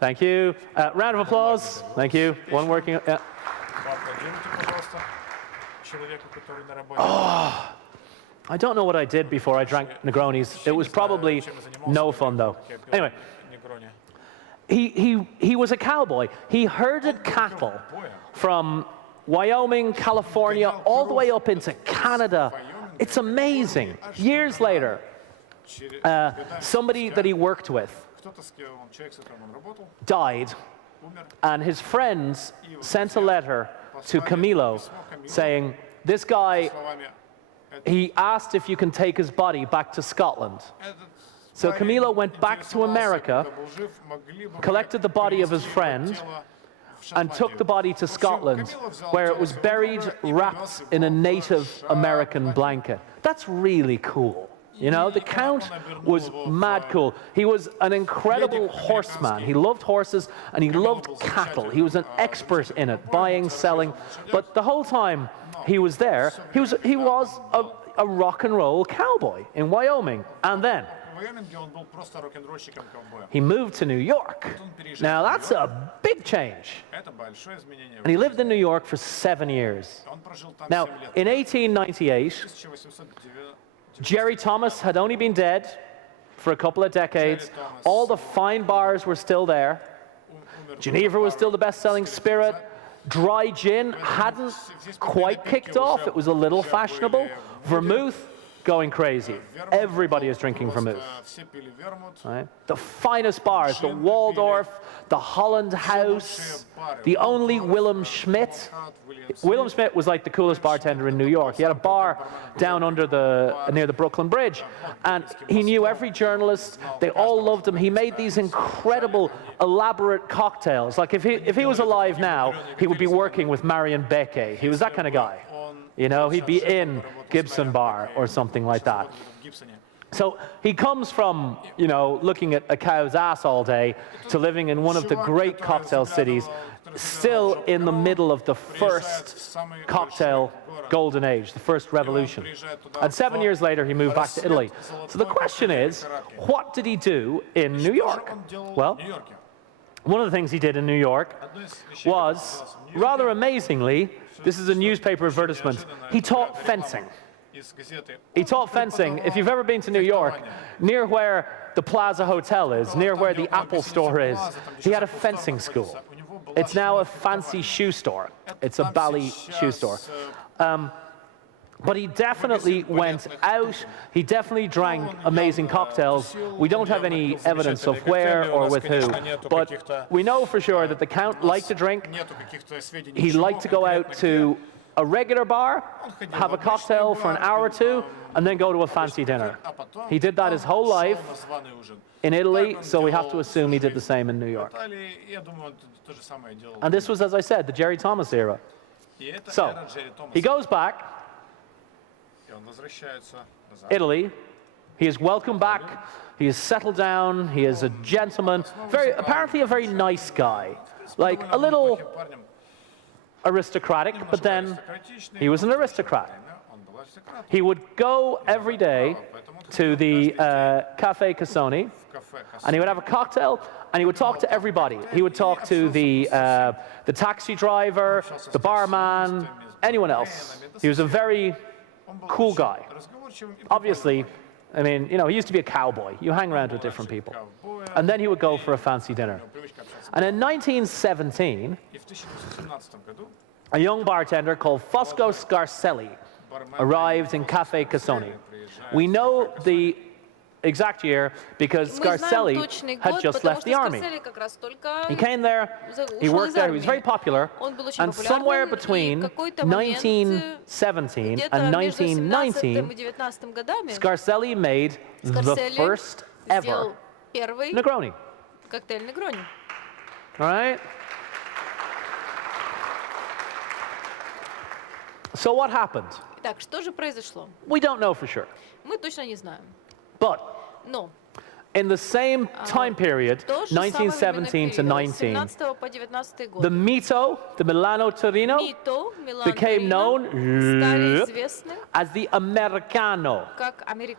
Thank you. Round of applause. Thank you. One working. Oh, I don't know what I did before I drank Negronis. It was probably no fun, though. Anyway, he was a cowboy. He herded cattle from Wyoming, California, all the way up into Canada. It's amazing. Years later, somebody that he worked with died, and his friends sent a letter to Camilo saying, this guy, he asked if you can take his body back to Scotland. So Camilo went back to America, collected the body of his friend, and took the body to Scotland, where it was buried, wrapped in a Native American blanket. That's really cool. You know, the Count was mad cool. He was an incredible horseman. He loved horses and he loved cattle. He was an expert in it, buying, selling. But the whole time he was there, he was a rock and roll cowboy in Wyoming. And then he moved to New York. Now that's a big change. And he lived in New York for 7 years. Now, in 1898, Jerry Thomas had only been dead for a couple of decades. All the fine bars were still there. Geneva was still the best-selling spirit. Dry gin hadn't quite kicked off. It was a little fashionable. Vermouth, going crazy. Everybody is drinking vermouth. Right? The finest bars, the Waldorf, the Holland House, the only Willem Schmidt. Willem Schmidt was like the coolest bartender in New York. He had a bar down under near the Brooklyn Bridge, and he knew every journalist. They all loved him. He made these incredible, elaborate cocktails. Like if he was alive now, he would be working with Marion Becquet. He was that kind of guy. You know, he'd be in Gibson Bar or something like that. So he comes from, you know, looking at a cow's ass all day to living in one of the great cocktail cities, still in the middle of the first cocktail golden age, the first revolution. And 7 years later, he moved back to Italy. So the question is, what did he do in New York? Well, one of the things he did in New York was, rather amazingly, this is a newspaper advertisement, he taught fencing. He taught fencing. If you've ever been to New York, near where the Plaza Hotel is, near where the Apple store is, he had a fencing school. It's now a fancy shoe store. It's a Bally shoe store. But he definitely went out. He definitely drank amazing cocktails. We don't have any evidence of where or with who, but we know for sure that the Count liked to drink. He liked to go out to a regular bar, have a cocktail for an hour or two, and then go to a fancy dinner. He did that his whole life in Italy, so we have to assume he did the same in New York. And this was, as I said, the Jerry Thomas era. So he goes back. Italy. He is welcomed back. He is settled down. He is a gentleman. Apparently a very nice guy. Like a little aristocratic, but then he was an aristocrat. He would go every day to the Cafe Casoni, and he would have a cocktail, and he would talk to everybody. He would talk to the taxi driver, the barman, anyone else. He was a very cool guy. Obviously, I mean, you know, he used to be a cowboy. You hang around with different people. And then he would go for a fancy dinner. And in 1917, a young bartender called Fosco Scarselli arrived in Cafe Casoni. We know the exact year because Scarselli had just left the army. He came there, he worked there, he was very popular, and somewhere between 1917 and 1919, Scarselli made the first ever Negroni. All right? So what happened? We don't know for sure. But in the same time period, 1917 to 19, the Mito, the Milano Torino, became known as the Americano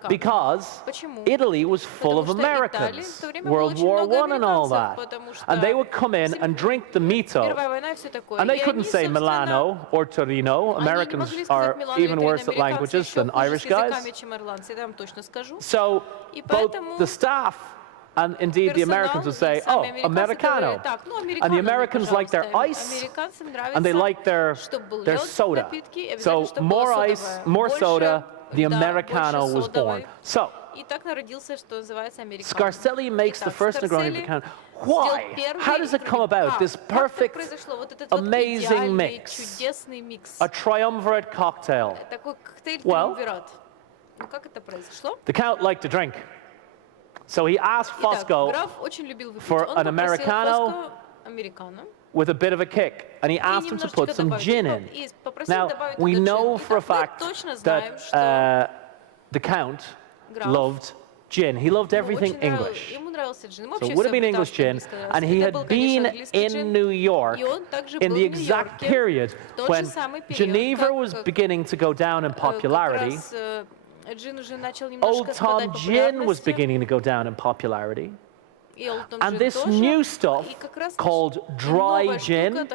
because Italy was full of Americans, World War I and all that. And they would come in and drink the Mito. And they couldn't say Milano or Torino. Americans are even worse at languages than Irish guys. So both the staff and indeed the Americans would say, oh, Americano. And the Americans like their ice and they like their soda. So more ice, more soda, the Americano was born. So Scarselli makes the first Negroni Americano. Why? How does it come about, this perfect, amazing mix? A triumvirate cocktail. Well, the Count liked to drink. So he asked Fosco for an Americano with a bit of a kick, and he asked him to put some gin in. Now, we know for a fact that the Count loved gin. He loved everything English. So it would have been English gin, and he had been in New York in the exact period when Geneva was beginning to go down in popularity. Old Tom Gin was beginning to go down in popularity. And this new stuff called dry gin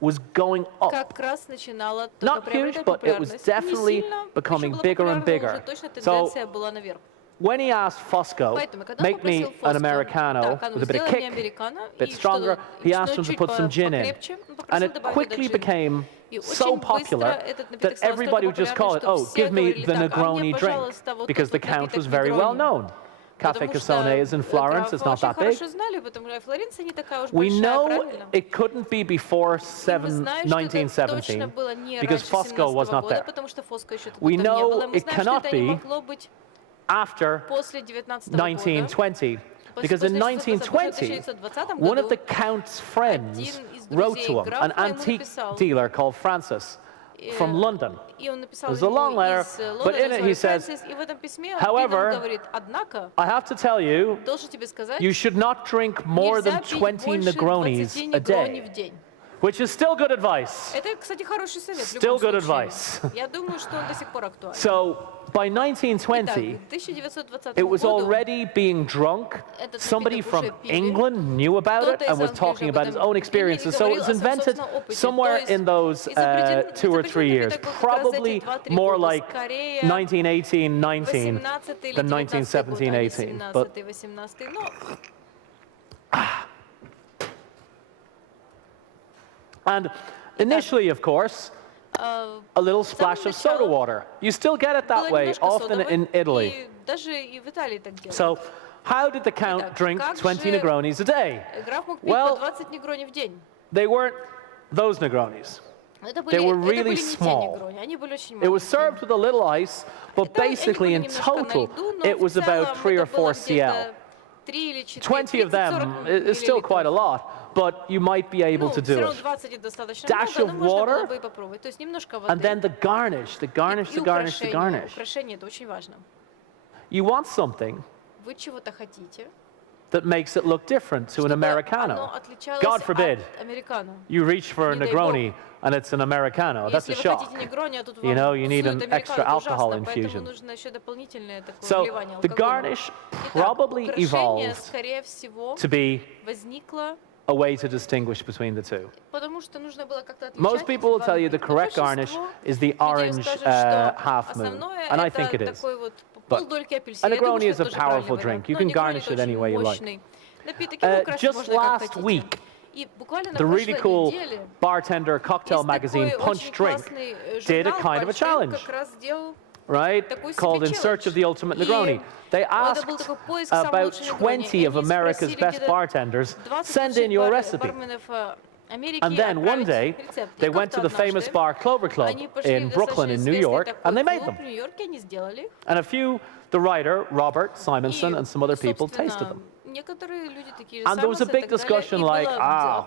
was going up. Not huge, but it was definitely becoming bigger and bigger. So when he asked Fosco, make me an Americano with a bit of kick, a bit stronger, he asked him to put some gin in. And it quickly became so popular that everybody would just call it, oh, give me the Negroni drink, because the Count was very well known. Cafe Casone is in Florence, it's not that big. We know it couldn't be before 1917 because Fosco was not there. We know it cannot be after 1920 because in 1920, one of the Count's friends wrote to him, an antique dealer called Francis from London. It was a long letter, but in it he says, however, I have to tell you, you should not drink more than 20 Negronis a day. Which is still good advice. Still good advice. So by 1920, it was already being drunk. Somebody from England knew about it and was talking about his own experiences. So it was invented somewhere in those 2 or 3 years, probably more like 1918-19 than 1917-18. But and initially, of course, a little splash of soda water. You still get it that way, often in Italy. So, how did the Count drink 20 Negronis a day? Well, they weren't those Negronis. They were really small. It was served with a little ice, but basically in total, it was about 3 or 4 cl. 20 of them is still quite a lot, but you might be able to do it. Dash of water, and then the garnish, the garnish, the garnish, the garnish. You want something that makes it look different to an Americano. God forbid, you reach for a Negroni and it's an Americano. That's a shock. You know, you need an extra alcohol infusion. So the garnish probably evolved to be a way to distinguish between the two. Most people will tell you the correct garnish is the orange half moon, and I think it is. But a Negroni is a powerful drink. You can garnish it any way you like. Just last week, the really cool bartender cocktail magazine Punch Drink did a kind of a challenge, right, called In Search of the Ultimate Negroni. They asked about 20 of America's best bartenders, send in your recipe. And then one day, they went to the famous bar Clover Club in Brooklyn in New York, and they made them. And the writer, Robert Simonson, and some other people tasted them. And there was a big discussion like,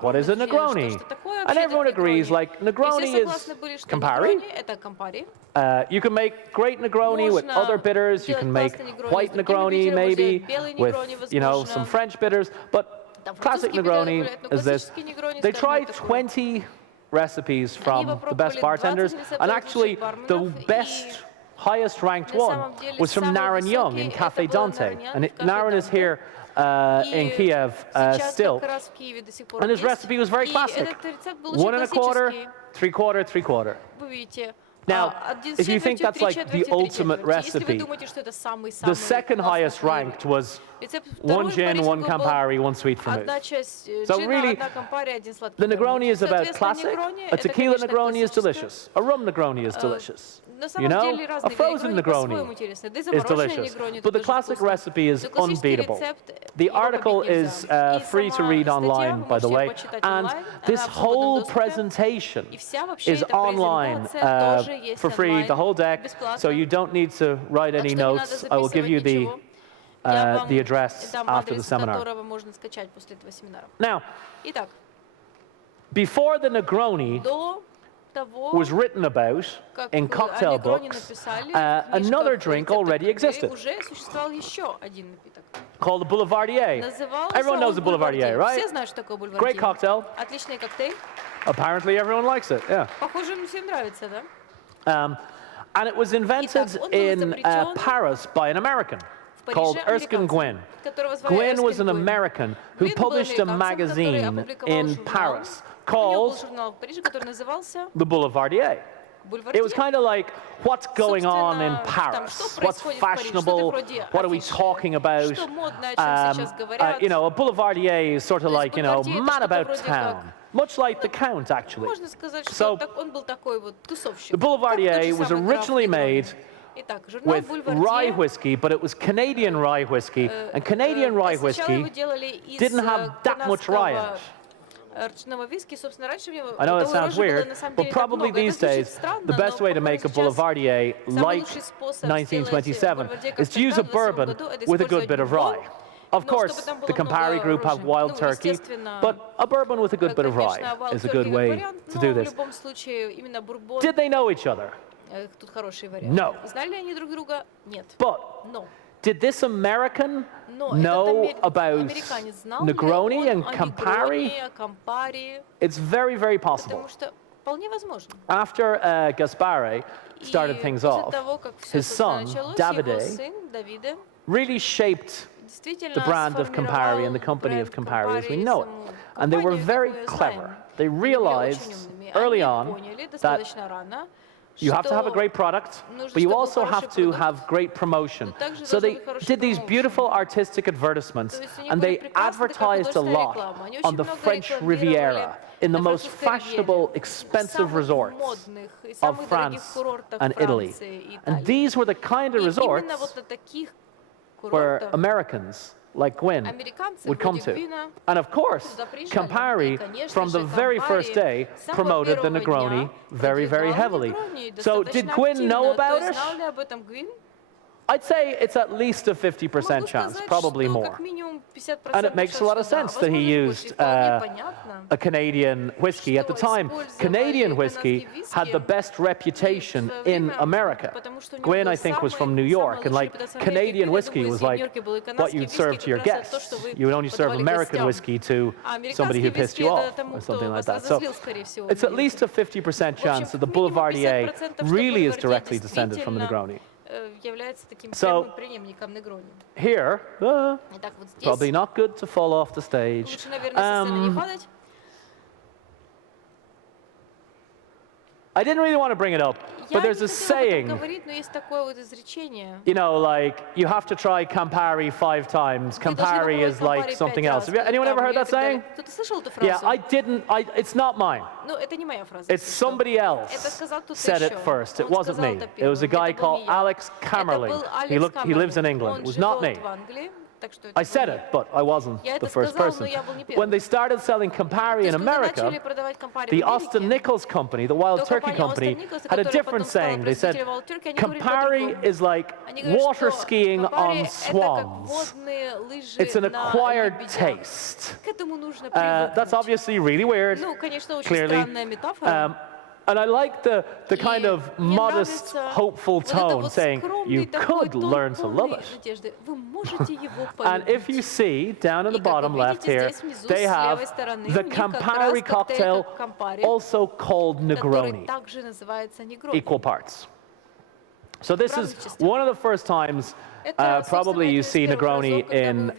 what is a Negroni? And everyone agrees, like, Negroni is Campari. You can make great Negroni with other bitters. You can make white Negroni, maybe, with, some French bitters. But classic Negroni is this. They tried 20 recipes from the best bartenders, and actually the best, highest ranked one was from Naren Young in Cafe Dante. And Naren is here in Kiev still. And his recipe was very classic. 1 1/4, 3/4, 3/4. Now, if you think that's like the ultimate recipe, the second highest ranked was 1 gin, 1 Campari, 1 sweet vermouth. So really, the Negroni is about classic. A tequila Negroni is delicious. A rum Negroni is delicious. A frozen Negroni is delicious. But the classic recipe is unbeatable. The article is free to read online, by the way. And this whole presentation is online for free, the whole deck. So you don't need to write any notes. I will give you the address after the seminar. Now, before the Negroni was written about in cocktail books, another drink already existed called the Boulevardier. Everyone knows the Boulevardier, right? Great cocktail. Apparently everyone likes it, yeah. And it was invented in Paris by an American called Erskine Gwynn. Gwynn was an American who published a magazine in Paris called the Boulevardier. It was kind of like, what's going on in Paris? What's fashionable? What are we talking about? A Boulevardier is sort of like, man about town. Much like the Count, actually. So, the Boulevardier was originally made with rye whiskey, but it was Canadian rye whiskey, and Canadian rye whiskey didn't have that much rye in it. I know that sounds weird, but probably these days, the best way to make a Boulevardier, like 1927, is to use a bourbon with a good bit of rye. Of course, the Campari group have wild turkey, but a bourbon with a good bit of rye is a good way to do this. Did they know each other? No. But did this American know about Negroni and Campari? It's very, very possible. After Gaspare started things off, his son, Davide, really shaped the brand of Campari and the company of Campari as we know it. And they were very clever. They realized early on that you have to have a great product, but you also have to have great promotion. So they did these beautiful artistic advertisements, and they advertised a lot on the French Riviera, in the most fashionable, expensive resorts of France and Italy. And these were the kind of resorts where Americans like Gwynn would come to. And of course, Campari, from the very first day, promoted the Negroni very, very heavily. So did Gwynn know about it? I'd say it's at least a 50% chance, probably more. And it makes a lot of sense that he used a Canadian whiskey at the time. Canadian whiskey had the best reputation in America. Gwynn, I think, was from New York, and like Canadian whiskey was like what you'd serve to your guests. You would only serve American whiskey to somebody who pissed you off, or something like that. So it's at least a 50% chance that the Boulevardier really is directly descended from the Negroni. So, here, probably not good to fall off the stage. I didn't really want to bring it up, but there's a saying, like, you have to try Campari 5 times. Campari is like something else. Have anyone ever heard that saying? Yeah, I didn't, it's not mine. It's somebody else said it first. It wasn't me. It was a guy called Alex Kammerling. He lives in England. It was not me. I said it, but I wasn't the first person. When they started selling Campari in America, the Austin Nichols company, the Wild Turkey company, had a different saying. They said, Campari is like water skiing on swans. It's an acquired taste. That's obviously really weird, clearly. And I like the kind of modest, hopeful tone, saying you could learn to love it. And if you see, down in the bottom left here, they have the Campari cocktail, also called Negroni, equal parts. So this is one of the first times probably you see Negroni in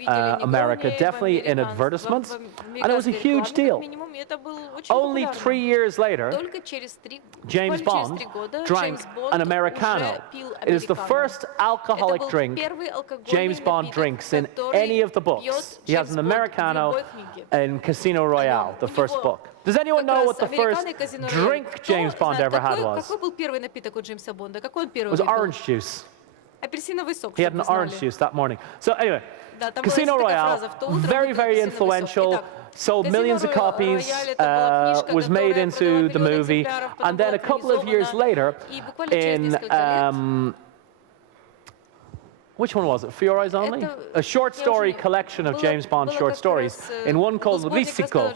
America, definitely in advertisements, and it was a huge deal. Only 3 years later, James Bond drank an Americano. It is the first alcoholic drink James Bond drinks in any of the books. He has an Americano in Casino Royale, the first book. Does anyone know what the first drink James Bond ever had was? It was orange juice. He had an orange juice that morning. So anyway, Casino Royale, very, very influential, sold millions of copies, was made into the movie, and then a couple of years later, in which one was it? For Eyes Only? A short story collection of James Bond short stories. In one called Risico,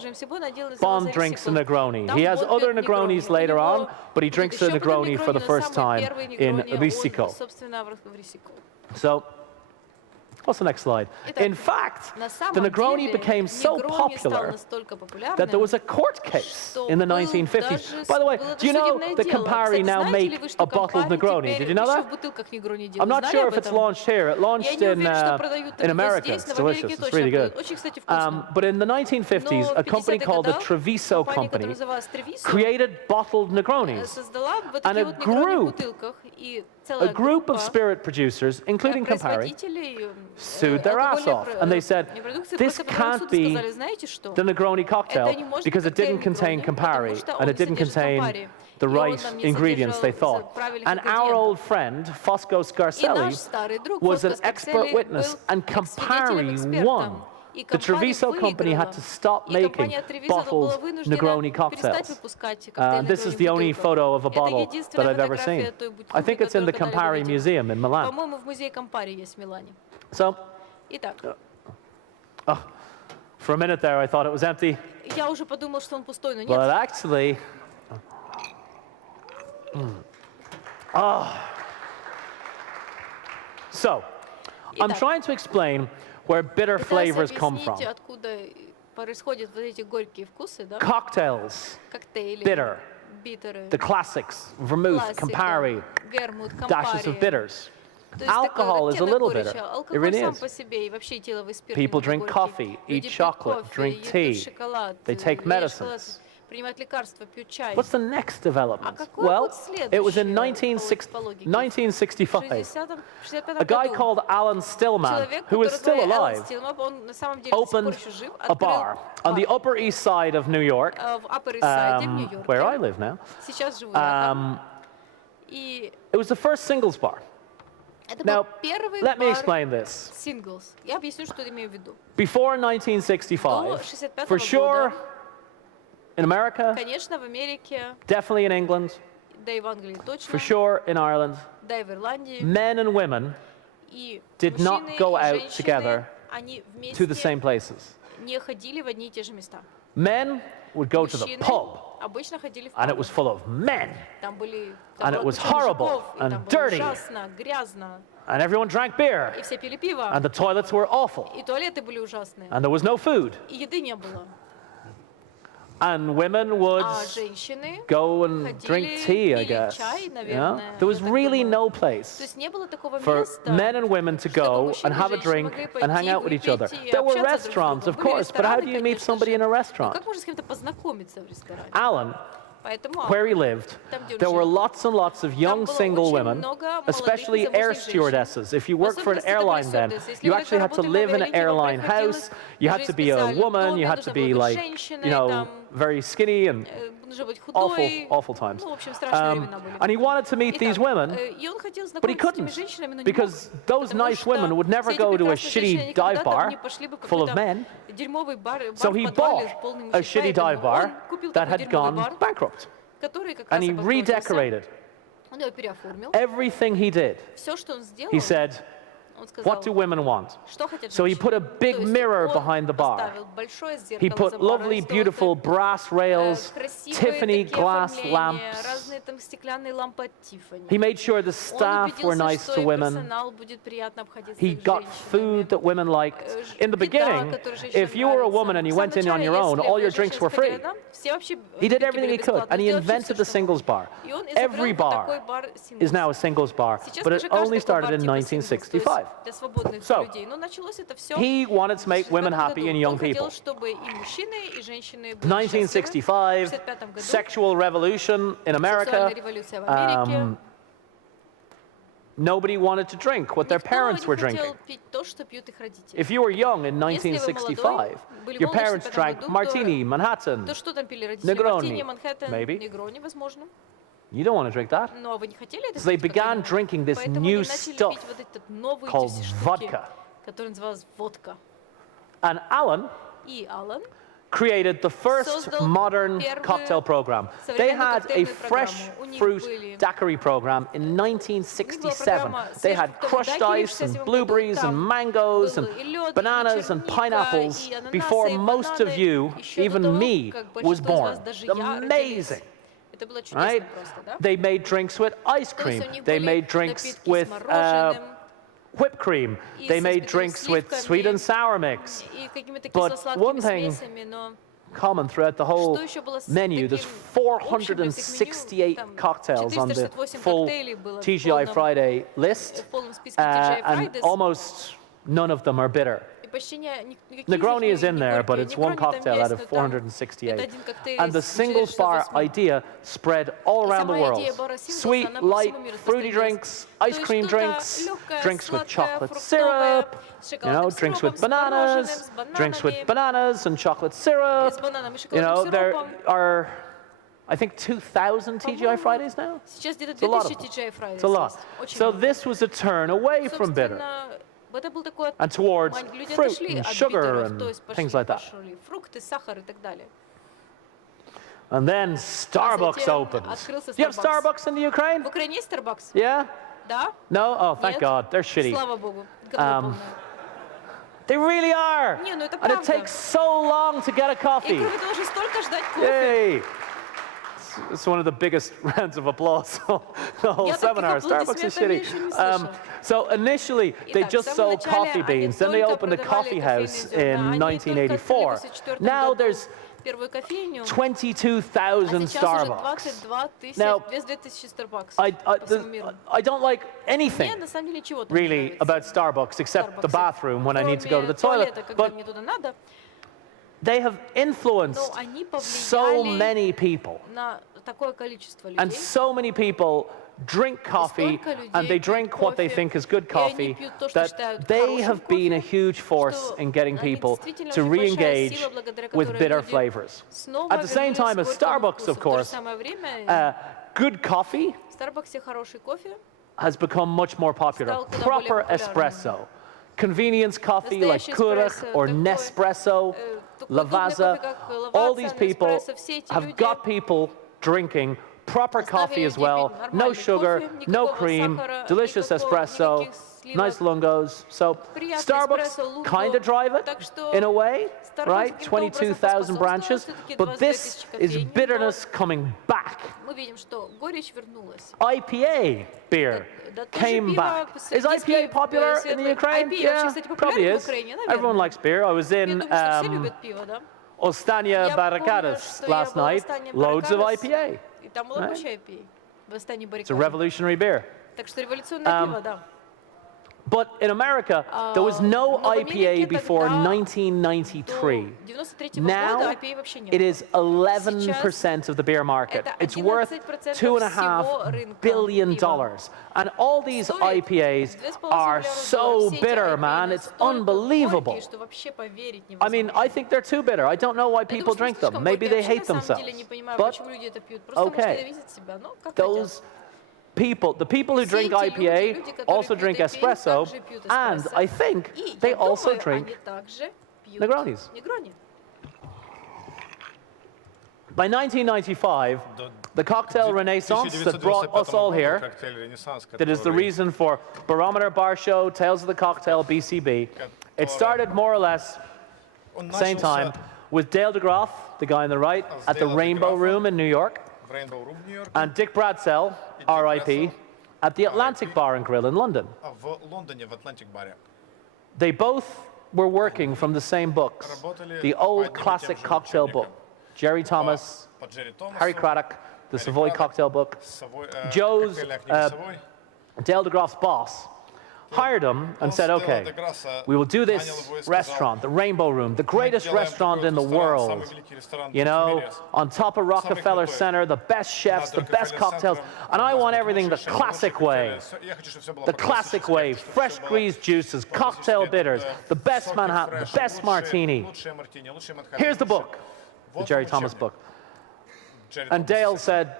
Bond drinks a Negroni. He has other Negronis later on, but he drinks a Negroni for the first time in Risico. So, what's the next slide? In fact, the Negroni became so popular that there was a court case in the 1950s. By the way, do you know that Campari now make a bottled Negroni? Did you know that? I'm not sure if it's launched here. It launched in America. It's delicious. It's really good. But in the 1950s, a company called the Treviso Company created bottled Negronis. And a group of spirit producers, including Campari, sued their ass off. And they said, this can't be the Negroni cocktail because it didn't contain Campari and it didn't contain the right ingredients, they thought. And our old friend, Fosco Scarselli, was an expert witness, and Campari won. The Treviso company had to stop making bottled Negroni cocktails. This is the only photo of a bottle that I've ever seen. I think it's in the Campari Museum in Milan. So, for a minute there, I thought it was empty. But actually, so, I'm trying to explain where bitter flavors come from. Cocktails, bitter, the classics, vermouth, Campari, dashes of bitters. Alcohol is a little bitter. It really is. People drink coffee, eat chocolate, drink tea. They take medicines. What's the next development? Well, it was in 1965. A guy called Alan Stillman, who is still alive, opened a bar on the Upper East Side of New York, where I live now. It was the first singles bar. Now, let me explain this. Before 1965, for sure, in America, definitely in England, for sure in Ireland, men and women did not go out together to the same places. Men would go to the pub, and it was full of men, and it was horrible and dirty, and everyone drank beer, and the toilets were awful, and there was no food. And women would go and drink tea, I guess. You know? There was really no place for men and women to go and have a drink and hang out with each other. There were restaurants, of course, but how do you meet somebody in a restaurant? Alan, where he lived, there were lots and lots of young single women, especially air stewardesses. If you worked for an airline then, you actually had to live in an airline house. You had to be a woman. You had to be like, you know, very skinny and нужно быть худой. awful times. Ну, в общем, страшные времена были. And he wanted to meet these women, И он хотел but he знакомиться с этими couldn't, женщинами, но не мог, because those потому nice что women would never все эти go to a прекрасные женщины, shitty они dive никогда bar бы не пошли бы в full of какой-то men. дерьмовый бар So в he подвале, bought полный a мужчин. shitty dive Поэтому bar он купил that такой had дерьмовый gone бар, bankrupt, который как and раз he обанкротился. redecorated Он его переоформил. everything he did. Все, что он сделал, He said, он сказал, what do women want? что хотят So he женщины. put a То big есть mirror он behind the bar. поставил большое He зеркало за put баром, lovely, золото, beautiful brass rails, красивые Tiffany такие glass оформления, lamps. разные там стеклянные лампы от Tiffany. He made sure the Он staff were убедился, nice что to и women. персонал будет приятно обходиться He с got женщинами. food that women liked. In the Еда, beginning, которая женщинам if you were a нравится. woman and you В самом went in on начале, your own, если all вы your женщина drinks were заходили free. одна, все вообще He did напитки everything были he could, бесплатные. and he Сделал всё, invented the что мог. singles bar. И он Every изобрел такой bar бар is now a Singles. singles bar, Сейчас but уже it каждый only такой started бар in типа Singles, то есть 1965. для свободных So, людей. Но началось это все he wanted to make women happy and young Он хотел, people. чтобы и мужчины, и женщины были счастливы. 1965, В 1965 году sexual revolution in America. сексуальная революция в Америке. Nobody wanted to drink what their parents were Никто не drinking. хотел пить то, что пьют их родители. If you were young in Если вы молодой, 1965, были your молоды в parents 65 drank году, martini, Manhattan. то что там пили родители? Negroni, Мартини, Манхэттен, maybe. Негрони, возможно. You don't want to drink that. Но вы не хотели это So they пить, как began они? drinking this Поэтому new они начали stuff пить вот этот новый called эти штуки, vodka. который назывался водка. And Alan И Алан created the first создал modern первую cocktail program. They современную had a коктейльную fresh программу. У них fruit были- daiquiri program in У них была 1967. программа They had свежефруктовый crushed дайкири в ice and 67 году. blueberries and Там mangoes был and и лёд, и bananas and черника, pineapples и ананасы, before и most of бананы. you, Ещё до even того, me, как was большинство из born. вас, даже я, родились. Amazing, Это было чудесно right? просто, да? They made drinks with ice То есть cream. у них They были made drinks напитки с with мороженым, whipped cream. и They с made избитыми drinks with sweet and sour mix. и какими-то But one кисло-сладкими thing смесями, но common throughout the whole что еще было с menu. There's таким общим во всех 468 меню? Там cocktails on the 468 full коктейлей было в TGI полном- Friday list, в полном списке TGI and Fridays. almost none of them are bitter. И почти никакие Negroni из is них in не there, but горькие. it's one Negroni там cocktail есть, out of но там 468. это один коктейль And the из singles bar 468. idea spread all И around the сама world. идея бара Singles, Sweet, она по light, всему миру fruity распространилась. drinks, То ice есть cream что-то drinks, лёгкое, drinks with сладкое, chocolate фруктовое, syrup, с you know, шоколадным drinks сиропом, with с мороженым, bananas, с drinks with бананами, bananas and chocolate с syrup. бананами и You know, шоколадным there сиропом. are, I think, 2,000 TGI По-моему, Fridays now. Сейчас где-то It's a lot 2000 of them. TGI Fridays It's a lot. есть. Очень So много. this was a turn away from bitter Собственно, это был такой and towards люди fruit отошли and от sugar битеров, то and есть things like that. пошли фрукты, сахар и так далее. And then Starbucks затем opened. открылся Do you have Starbucks. Starbucks in the Ukraine? В Украине есть Starbucks? Yeah? Да? No? Oh, thank Нет? God. They're shitty. Слава богу. Говно полное. They really are. Не, ну это And it правда. takes so long to get a И coffee. кроме того, же столько ждать кофе. Yay. It's one of the biggest rounds of applause the whole Я таких seminar. Starbucks is аплодисментов я shitty. еще не слышала. So initially, they Итак, just в самом sold начале coffee они beans. Then they только opened a продавали coffee кофейные house зерна. in Они только открыли 1984. в 1984 Now году there's первую кофейню, 22,000 а сейчас уже Starbucks. 22 тысячи, Now, 2000 Starbucks I, по всему миру. I don't like anything Мне на самом деле ничего там не really нравится. about Starbucks except the Starbucks. bathroom when I need to go to the Кроме toilet. туалета, когда But мне туда надо, they have influenced но они so повлияли many people. на такое количество людей. And so many people drink coffee столько людей and they пьют drink what they кофе, think is good и они coffee, пьют то, что that считают they хорошим have been a кофе, huge force что in getting они people действительно to очень большая re-engage сила, благодаря with которой bitter люди flavors. снова At the same вернулись time к as горькому Starbucks, вкусу. of В то же course, самое время good coffee в Starbucks хороший кофе, has become much more popular. стал куда более Proper популярным. espresso. Convenience coffee like Настоящий Keurig эспрессо, or такой, Nespresso, такой удобный Lavazza, кофе, как all Lavazza, these people Nespresso, все эти have люди got people drinking proper coffee as well. No sugar, no cream, delicious espresso, nice lungos. So Starbucks kind of drive it in a way, right? 22,000 branches, but this is bitterness coming back. мы видим, что горечь вернулась. IPA beer came back. Is IPA popular in the Ukraine? Yeah, probably is. Everyone likes beer. I was Я in думаю, что все любят пиво, да? Ostania Я помню, Barrikadas что я last была в night. Остане Loads of Баррикадос, IPA. И там было куча IPA в Остане It's a Баррикадос. revolutionary beer. Так что революционное пиво, да. But in America, there was no Но в Америке IPA before тогда 1993. до 93-го Now, года IPA вообще не it было. is 11% of the beer market. Это It's worth 11% $2.5 всего рынка billion. пива. And all these Стоит IPAs 2,5 are миллиарда so долларов. Все эти bitter, IPA man. It's настолько unbelievable. горькие, что вообще поверить I mean, I невозможно. think they're too bitter. I don't know why Я думаю, people что drink them. слишком Maybe горькие. they Я hate вообще на самом деле themselves. не понимаю, But почему люди это пьют. Просто может okay, ненавидят себя. Ну, как хотят. those people, the people who Все drink эти IPA люди, которые also пьют drink IPA, espresso, также пьют and эспрессо. I think И they я also думаю, drink они также пьют Negronis. негрони. By 1995, the cocktail renaissance that brought us all here, that is the reason for Barometer Bar Show, Tales of the Cocktail, BCB, it started more or less same time with Dale DeGroff, the guy on the right, at the Rainbow Room in New York, and Dick Bradsell, RIP, at the Atlantic Bar and Grill in London. They both were working from the same books, the old classic cocktail book. Jerry Thomas, Harry Craddock, the Savoy cocktail book. Joe's, Dale DeGroff's boss, hired him and said, okay, we will do this restaurant, the Rainbow Room, the greatest restaurant in the world. You know, on top of Rockefeller Center, the best chefs, the best cocktails, and I want everything the classic way. The classic way, fresh squeezed juices, cocktail bitters, the best Manhattan, the best martini. Here's the book, the Jerry Thomas book. And Dale said,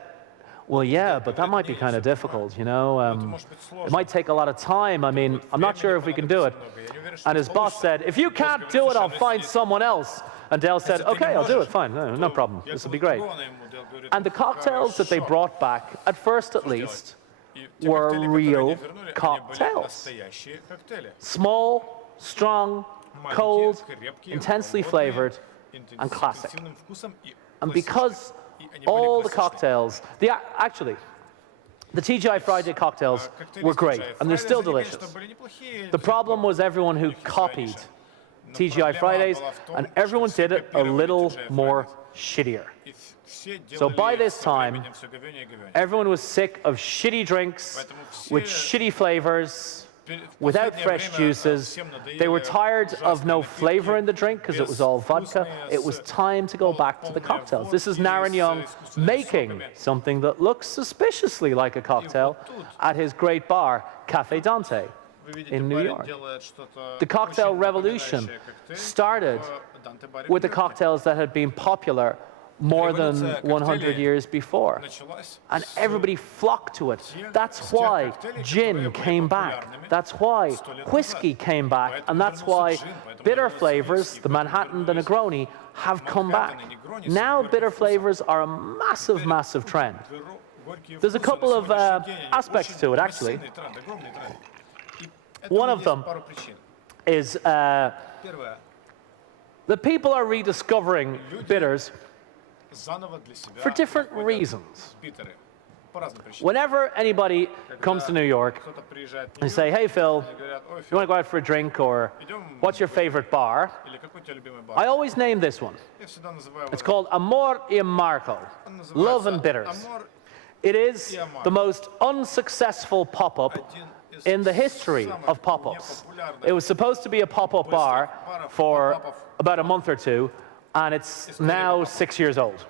well, yeah, but that might be kind of difficult, you know. It might take a lot of time. I mean, I'm not sure if we can do it. And his boss said, if you can't do it, I'll find someone else. And Dale said, okay, I'll do it, fine, no problem, this will be great. And the cocktails that they brought back, at first at least, were real cocktails. Small, strong, cold, intensely flavored, and classic. And because all the cocktails, actually, the TGI Friday cocktails were great, and they're still delicious. The problem was everyone who copied TGI Fridays, and everyone did it a little more shittier. So by this time, everyone was sick of shitty drinks with shitty flavors, without fresh juices. They were tired of no flavor in the drink because it was all vodka. It was time to go back to the cocktails. This is Naren Young making something that looks suspiciously like a cocktail at his great bar, Cafe Dante, in New York. The cocktail revolution started with the cocktails that had been popular more than 100 years before. And everybody flocked to it. That's why gin came back. That's why whiskey came back. And that's why bitter flavors, the Manhattan, the Negroni, have come back. Now bitter flavors are a massive, massive trend. There's a couple of aspects to it, actually. One of them is that people are rediscovering bitters for different reasons. Whenever anybody comes to New York and say, hey Phil, you want to go out for a drink, or what's your favorite bar? I always name this one. It's called Amor y Amargo, Love and Bitters. It is the most unsuccessful pop-up in the history of pop-ups. It was supposed to be a pop-up bar for about a month or two, and it's now 6 years old,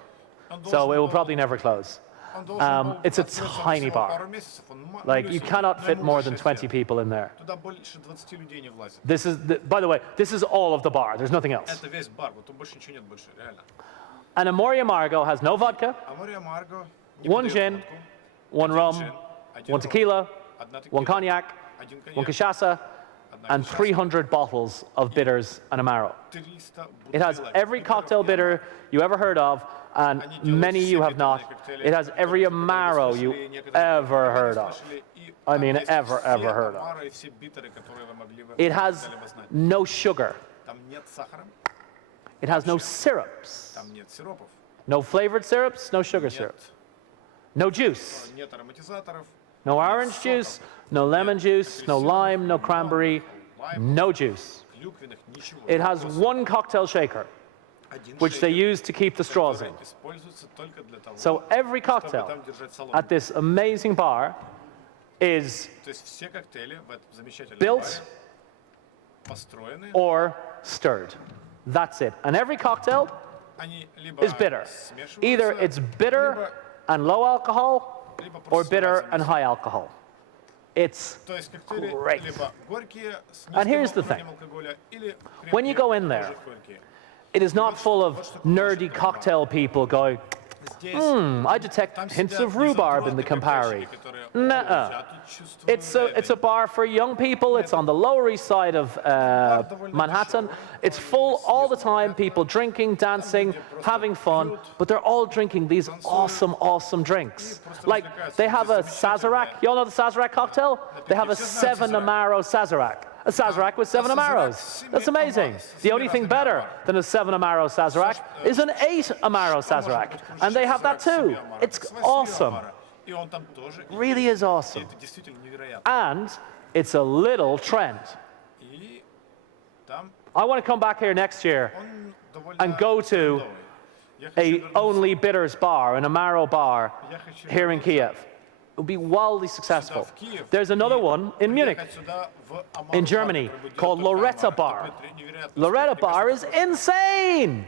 so it will probably never close. It's a tiny bar. Like, you cannot fit more than 20 people in there. This is, by the way, this is all of the bar. There's nothing else. And Amor y Amargo has no vodka, one gin, one rum, one tequila, one cognac, one cachaça, and 300 bottles of bitters and Amaro. It has every cocktail bitter you ever heard of, and many you have not. It has every Amaro you ever heard of. I mean, ever heard of. It has no sugar. It has no syrups. No flavored syrups, no sugar syrups. No juice. No orange juice, no lemon juice, no lime, no cranberry, no juice. It has one cocktail shaker, which they use to keep the straws in. So every cocktail at this amazing bar is То есть все коктейли в этом замечательном built баре построены, or stirred. That's it. And every cocktail они либо is bitter. смешиваются, Either it's bitter and low alcohol либо or просто bitter собираются and вместе. high alcohol. It's То есть коктейли great. либо горькие с And here's низким the thing. уровнем алкоголя, или When you крепкие, go in тоже there, горькие. It is not full of nerdy cocktail people going, Здесь I detect там hints сидят of rhubarb in the мизантропы, Campari. коктейльщики, которые, Nuh-uh. я тут чувствую It's a bar for young people. It's on the Lower East Side of Manhattan. It's full all the time, people drinking, dancing, having fun, but they're all drinking these awesome, awesome drinks. Like, they have a Sazerac. You all know the Sazerac cocktail? They have a 7 Amaro Sazerac. A Sazerac with 7 Amaros. That's amazing. The only thing better than a 7 Amaro Sazerac is an 8 Amaro Sazerac. And they have that too. It's awesome. И он там тоже, и Really is awesome. это действительно невероятно. And it's a little trend. И там I want to come back here next year он довольно and go to трендовый. Я хочу a вернуться- only bitters bar, an Amaro bar я хочу here in вернуться Kiev. It will be wildly сюда, successful. в Киев, There's another и one in Munich, приехать сюда, в Амару in бар, Germany, который будет called только Loretta Амар. Это Bar. будет невероятно Loretta успех. Мне Bar is кажется, insane.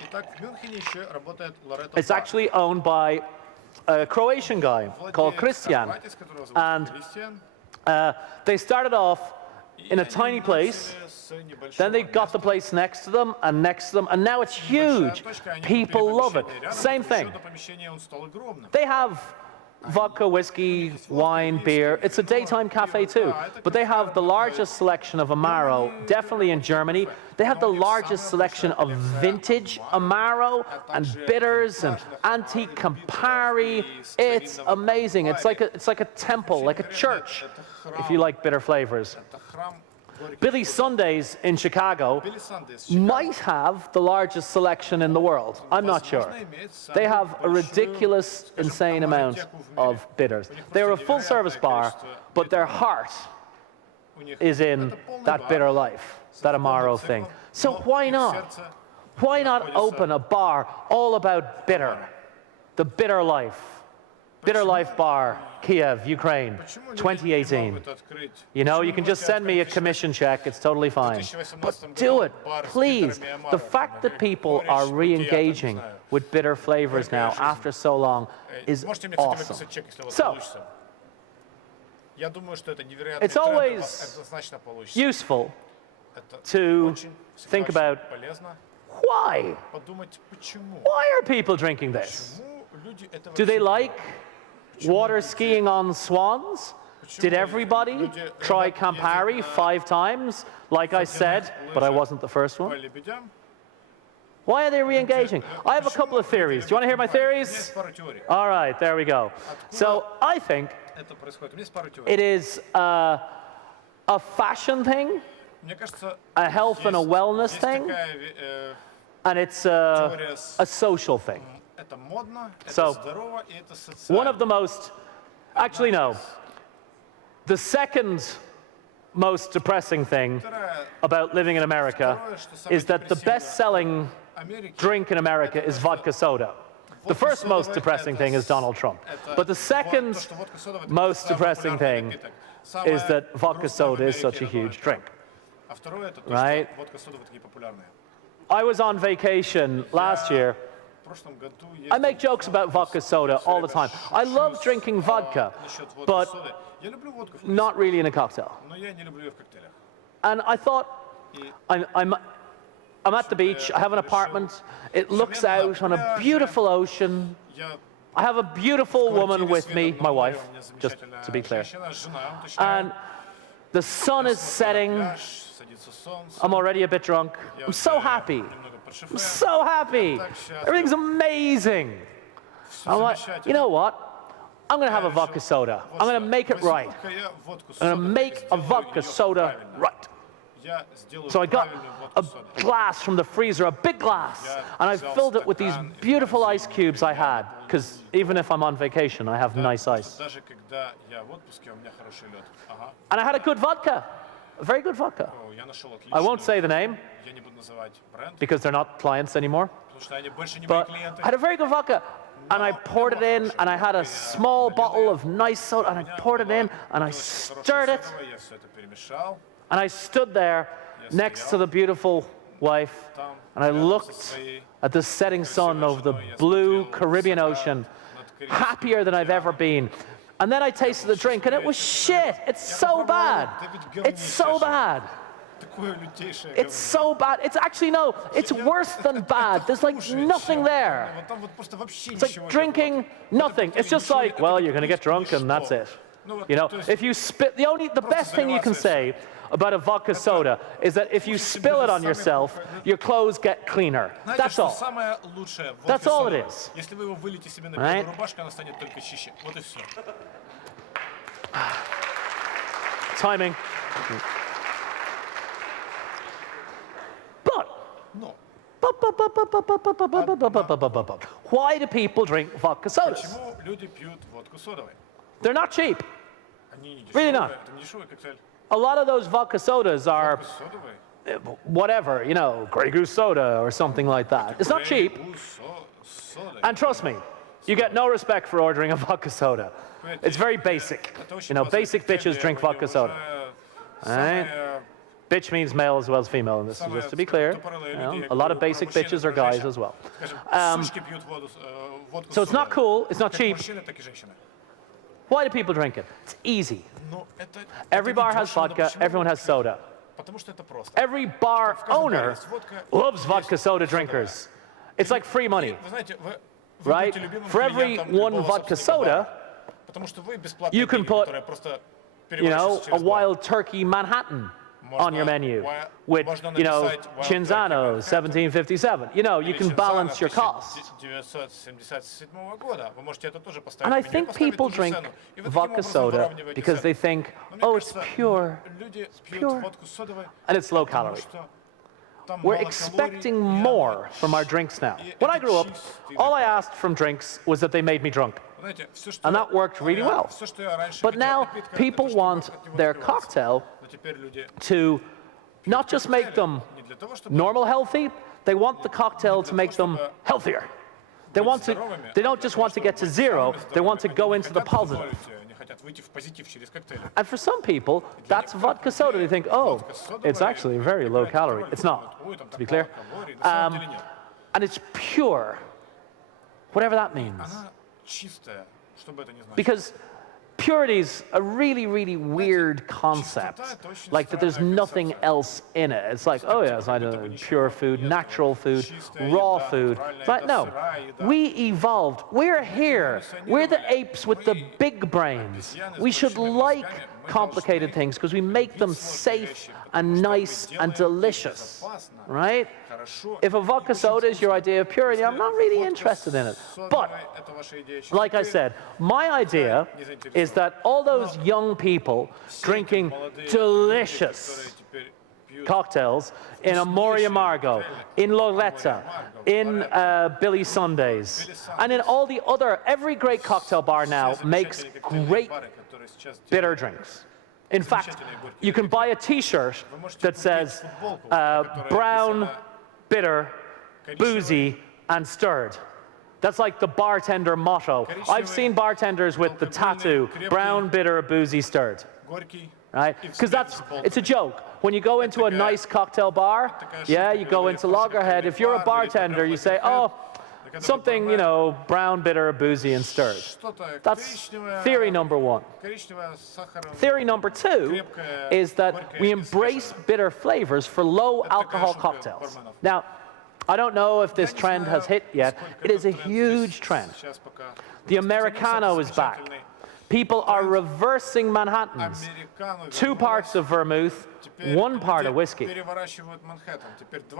Итак, в Мюнхене еще работает Loretta It's Bar. actually owned by a Croatian guy called Владеет Christian. хорватец, которого зовут And Кристиан. They started off И in a они tiny place. начали с небольшого Then they got the места. place next to them and next to them, and now it's huge. Большая точка, они People купили love it. помещение рядом, Same еще thing. до помещения он стал огромным. They have vodka, whiskey, wine, beer. It's a daytime cafe too. But they have the largest selection of Amaro, definitely in Germany. They have the largest selection of vintage Amaro and bitters and antique Campari. It's amazing. It's like a temple, like a church, if you like bitter flavors. Это храм горьких Billy вкусов. Sundays in Chicago Билли Сандерс, Чикаго. might have the largest selection in the world. I'm not sure. Возможно, имеет самую They have a большую, ridiculous, скажем, insane amount амаротеку в мире. of bitters. У них They're a просто full-service невероятное bar, количество but their битеров. heart У них is in это полный that бар bitter life, that с Amaro полным thing. циклом, So но why их not? сердце Why not находится- open a bar all about bitter? The bitter life. Bitter Life Bar, Kiev, Ukraine, Почему люди не 2018. могут открыть? You know, Почему you не can just можете send me a открыть commission check, it's totally fine. 2018 But do it, бар с please. битерами Амаро, The fact that например, people кореш, are вот я там не re-engaging знаю. with bitter flavors now жизнь. after so long is Можете мне, кстати, awesome. выписать чек, если у вас So, получится? Я думаю, что это невероятный it's тренд, у always вас однозначно получится. useful Это to очень think всегда очень about полезно why? подумать, почему. Why are people drinking this? Почему люди это Do they вообще like water skiing on swans? Did everybody try Campari 5 times, like I said, but I wasn't the first по one? лебедям? Why are they re-engaging? I have a couple of theories. Do you want to hear my У меня theories? есть пару теорий. All right, there we go. So I think Это происходит. У меня есть пару теорий. it is a fashion thing, Мне кажется, a health and a wellness есть thing, такая and it's теория a social thing. это модно, это So, здорово и это One of социально. the most, actually no, the second most depressing thing Вторая, about living in America is that the best-selling Америки drink in America is vodka soda. The first most depressing thing is Donald Trump. But the second то, что водка сода это most самый depressing популярный thing напиток. is Самое that vodka грустное в soda is Америке such a это huge Donальд drink. Трамп. А второе это то, Right? что водка сода вы такие популярные. I was on vacation last year. В прошлом году I make jokes about vodka soda all the time. I love drinking vodka, насчет водки but соды. Я люблю водку, not really in a cocktail. но я не люблю ее в коктейлях. And I thought, И I'm at the beach, I have an apartment, it looks out on a beautiful ocean. я I have a beautiful woman квартире with с me, видом my на море, wife, у меня just to be clear. замечательная женщина, жена, And the sun is setting. пляж, садится солнце, I'm already a bit drunk. я I'm so уже happy. немного под шофе. I'm so happy. Everything's amazing. Всё I'm like, замечательно. you know what? I'm going to have a vodka soda. I'm going to make it right. Возьму-ка я водку I'm going to соду make и a сделаю vodka её soda правильно. right. Я сделаю So I got правильную a водку соду. glass from the freezer, a big glass, and I filled it with these beautiful ice cubes I had, because even if I'm on vacation, I have nice Потому ice. что даже когда я в отпуске, у меня хороший лед. Ага. And I had a good vodka, a very good vodka. О, я нашел I won't отличную. say the name, Я не буду называть бренд, because they're not clients anymore, потому что они больше не мои but клиенты. I had a very good vodka. and I poured it in, and I had a small bottle of nice soda, and I poured it in, and I stirred it, Я все это перемешал. and I stood there next to the beautiful wife, and I looked at the setting sun over the blue Caribbean Ocean, happier than I've ever been. And then I tasted the drink, and it was shit. It's so bad. It's so bad. Такое лютейшее It's so bad. It's actually, no, it's worse than bad. There's like nothing there. Вот там вот просто вообще It's like drinking nothing. It's just like, well, you're going to get drunk and that's it. You know, if you spit, the best thing you can say about a vodka soda is that if you spill it on yourself, your clothes get cleaner. That's all. That's all it is. Если вы его выльете себе на Right? белую рубашку, она станет только чище. Вот и все. Timing. But Но why do people drink vodka sodas? почему люди пьют водку содовой? They're not cheap. Они не Really дешевые, not. это не дешевый коктейль. A lot of those vodka sodas are Водка содовой. whatever, you know, Grey Goose soda or something like that. It's not cheap. Сода. And trust me, you get no respect for ordering a vodka soda. It's very basic. You know, basic bitches drink vodka soda. Right? Bitch means male as well as female in this, just to be clear. You know, a lot of basic bitches are guys as well. So it's not cool, it's not cheap. Why do people drink it? It's easy. Every bar has vodka, everyone has soda. Потому что это просто. Every bar owner loves vodka soda drinkers. It's like free money, Вы знаете, вы right? будете любимым For every клиентом one любого vodka собственника soda, бара. Потому что вы бесплатные you can деньги, put, которые просто you know, переворачиваются a через бар. wild turkey Manhattan on your menu with, Можно you know, написать Wild Turkey Cinzano, Manhattan. 1757. You know, you Или can Cinzano balance your costs. 1977 года. Вы можете это тоже поставить. And I Мне think поставить people ту же drink цену. И вы таким vodka образом soda выравниваете because they цену. think, Но мне oh, it's кажется, pure, люди пьют pure. водку содовой, and it's low потому calorie. что там We're мало expecting калорий, и more оно from our drinks now. и When I это grew up, чистый all I напиток. asked from drinks was that they made me drunk. Знаете, всё, что And that worked really я- well. всё, что я раньше But хотел now от напитка, people это чтобы want от него their напиваться. cocktail Но теперь люди to not just make them не для того, чтобы normal healthy, they want the cocktail to make them healthier. They want to, здоровыми, they а don't для just того, want to чтобы get to быть zero, самыми they want to здоровыми. go Они into the хотят positive. добавить, они хотят выйти в позитив через коктейли. And for some people, that's vodka soda. They think, oh, it's actually very low calorie. It's not, Ой, там to be так clear. мало калорий. На самом деле нет. And it's pure, whatever that means. Она чистая, что бы это ни значило. Because purity is a really, really weird concept. Like that there's nothing else in it. It's like, oh yeah, it's like pure food, natural food, raw food. It's like, no, we evolved. We're here. We're the apes with the big brains. We should like complicated things because we make them safe and nice and delicious, right? If a vodka soda is your idea of purity, I'm not really interested in it. But like I said, my idea is that all those young people drinking delicious cocktails in Amoria Margot, in Loretta, in Billy Sundays, and in all the other, every great cocktail bar now makes great bitter drinks. In fact, you can buy a t-shirt that says brown, bitter, boozy, and stirred. That's like the bartender motto. I've seen bartenders with the tattoo, brown, bitter, boozy, stirred. Right? Because it's a joke. When you go into a nice cocktail bar, yeah, you go into Loggerhead. If you're a bartender, you say, oh, something, you know, brown, bitter, boozy, and stirred. That's theory number one. Theory number two is that we embrace bitter flavors for low alcohol cocktails. Now, I don't know if this trend has hit yet. It is a huge trend. The Americano is back. People are reversing Manhattans. 2 parts of vermouth, 1 part of whiskey.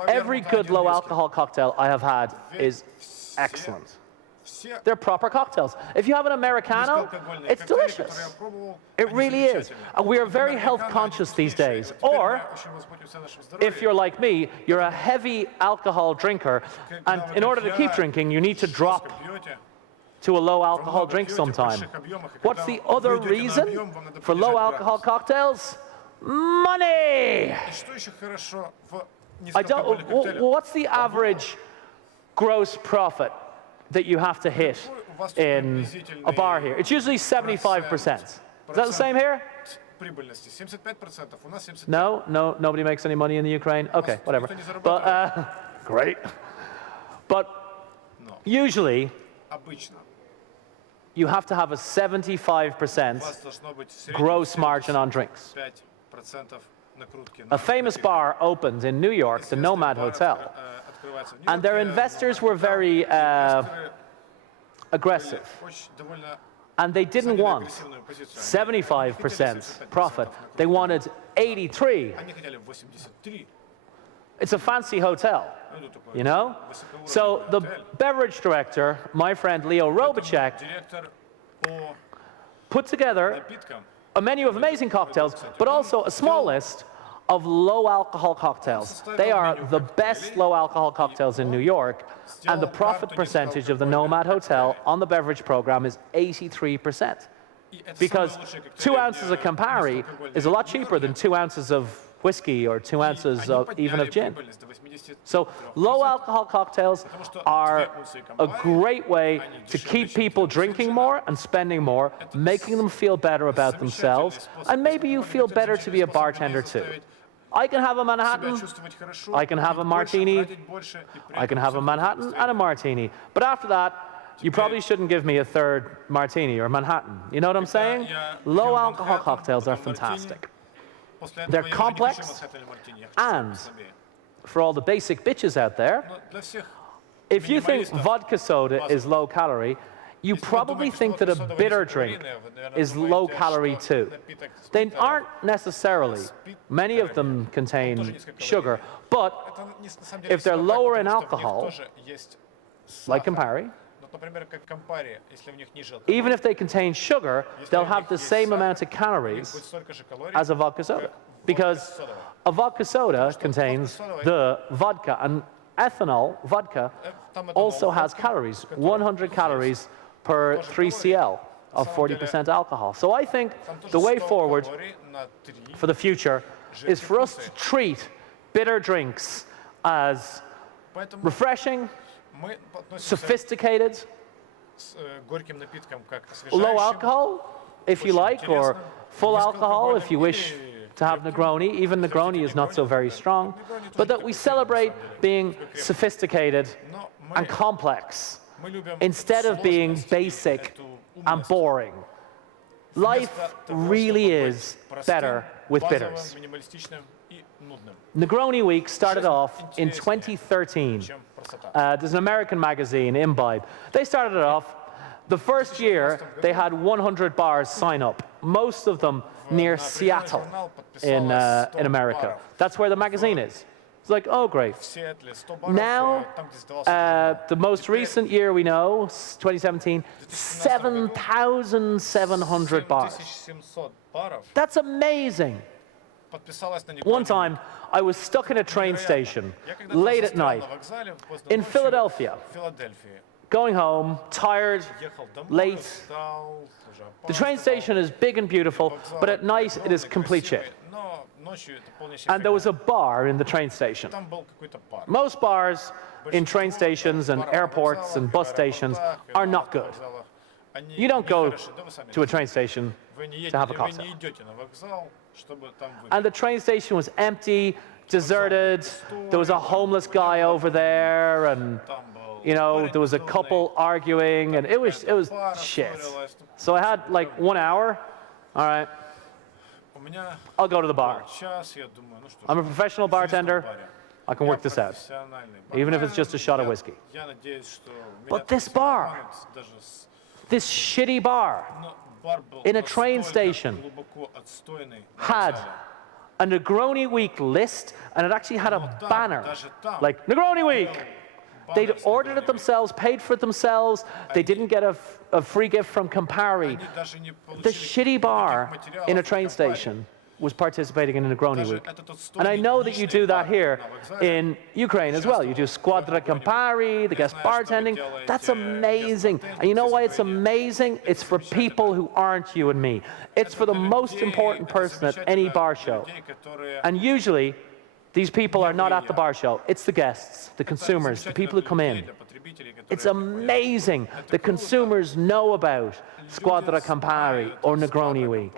Every good low alcohol cocktail I have had is excellent. They're proper cocktails. If you have an Americano, it's delicious. It really is. And we are very health conscious these days. Or, if you're like me, you're a heavy alcohol drinker, and in order to keep drinking, you need to drop to a low alcohol drink sometime. What's the other reason for low alcohol cocktails? Money! What's the average gross profit that you have to hit in a bar here. It's usually 75%. Is that the same here? Прибыльности 75%, у нас 75%. No, nobody makes any money in the Ukraine. Okay, whatever. But great. But usually, Обычно you have to have a 75% у вас должно быть gross margin on drinks. 5% накрутки. A famous bar opened in New York, the Nomad Hotel, and their investors were very aggressive. And they didn't want 75% profit. They wanted 83. Они хотели 83. It's a fancy hotel, you know? So the beverage director, my friend Leo Robachek, Директор по put together напиткам a menu of amazing cocktails, but also a small list of low-alcohol cocktails. They are the best low-alcohol cocktails in New York, and the profit percentage of the Nomad Hotel on the beverage program is 83%. Because 2 ounces of Campari is a lot cheaper than 2 ounces of whiskey or 2 ounces even of gin. So low-alcohol cocktails are a great way to keep people drinking more and spending more, making them feel better about themselves, and maybe you feel better to be a bartender too. I can have a Manhattan, I can have a martini, I can have a Manhattan and a martini. But after that, you probably shouldn't give me a third martini or Manhattan. You know what I'm saying? Low alcohol cocktails are fantastic. They're complex, and for all the basic bitches out there, if you think vodka soda is low calorie, you probably think that a bitter drink is low calorie too. They aren't necessarily. Many of them contain sugar, but if they're lower in alcohol, like Campari, even if they contain sugar, they'll have the same amount of calories as a vodka soda. Because a vodka soda contains the vodka, and ethanol, vodka, also has calories, 100 calories per 3 cl of 40% alcohol. So I think the way forward for the future is for us to treat bitter drinks as refreshing, sophisticated, low alcohol, if you like, or full alcohol if you wish to have Negroni. Even Negroni is not so very strong. But that we celebrate being sophisticated and complex instead of being basic and boring. Life really is better with bitters. Negroni Week started off in 2013. There's an American magazine, Imbibe. They started it off. The first year, they had 100 bars sign up, most of them near Seattle in America. That's where the magazine is. It's like, oh, great. Now, the most recent year we know, 2017, 7,700 bars. That's amazing. One time, I was stuck in a train station late at night in Philadelphia, going home, tired, late. The train station is big and beautiful, but at night it is complete shit. And there was a bar in the train station. Most bars in train stations and airports and bus stations are not good. You don't go to a train station to have a cocktail. And the train station was empty, deserted. There was a homeless guy over there, and you know, there was a couple arguing, and it was shit. So I had like 1 hour. All right, I'll go to the bar. I'm a professional bartender. I can work this out, even if it's just a shot of whiskey. But this bar, this shitty bar in a train station, had a Negroni Week list, and it actually had a banner, like, Negroni Week! They'd ordered it themselves, paid for it themselves. They didn't get a free gift from Campari. The shitty bar in a train station was participating in a Negroni Week. And I know that you do that here in Ukraine as well. You do Squadra Campari, the guest bartending. That's amazing. And you know why it's amazing? It's for people who aren't you and me. It's for the most important person at any bar show. And usually, these people are not at the bar show. It's the guests, the consumers, the people who come in. любителей, It's которые приходят. amazing the consumers know about Squadra Campari or Negroni Week,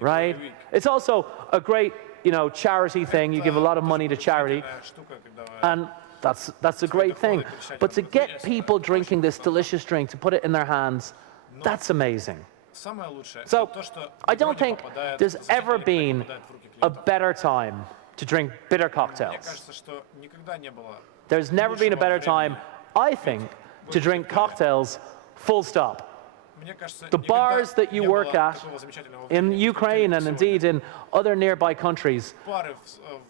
right? It's also a great, charity thing. You give a lot of money to charity, and that's a great thing. But to get people drinking this delicious drink, to put it in their hands, that's amazing. Самое лучшее So, это то, что I don't Negroni think попадает there's в ever зачетные, been попадает в руки a клиентов. better time to drink bitter Мне cocktails. кажется, что никогда не было There's never been a better time, I think, to drink cocktails, full stop. Мне кажется, The никогда bars that you не work было at такого замечательного in времени, как Ukraine and сегодня. indeed in other nearby countries Бары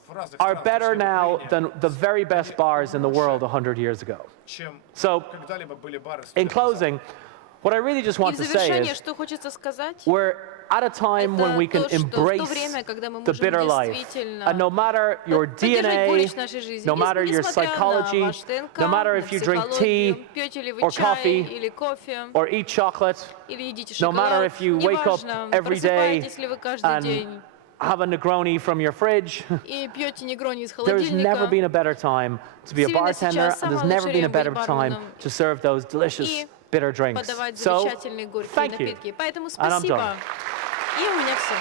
в разных are странах, better в том числе в now Украине, than the very best bars in the world 100 years ago. чем So, когда-либо были бары 100 in лет назад. closing, what I really just И want в to say завершение, is что хочется сказать, we're at a time when we это can то, что в то embrace время, когда мы the можем bitter life. действительно And no matter your поддержать горечь DNA, нашей жизни, no matter your несмотря на psychology, ваш ДНК, no matter на if you drink психологию, tea пьете ли вы or чай coffee или кофе, or eat chocolate, или едите no matter шоколад, if you wake up неважно, every day просыпаетесь ли вы каждый and день have a Negroni from your fridge, и пьете негрони из there's never холодильника. been a better time to be a Именно bartender, сейчас and there's самое never лучшее been a время better быть time барменом to serve those delicious и bitter drinks. подавать So, замечательные горькие thank you. напитки. Поэтому And I'm спасибо. done. И у меня все.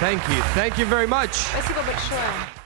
Thank you. Thank you very much. Спасибо большое.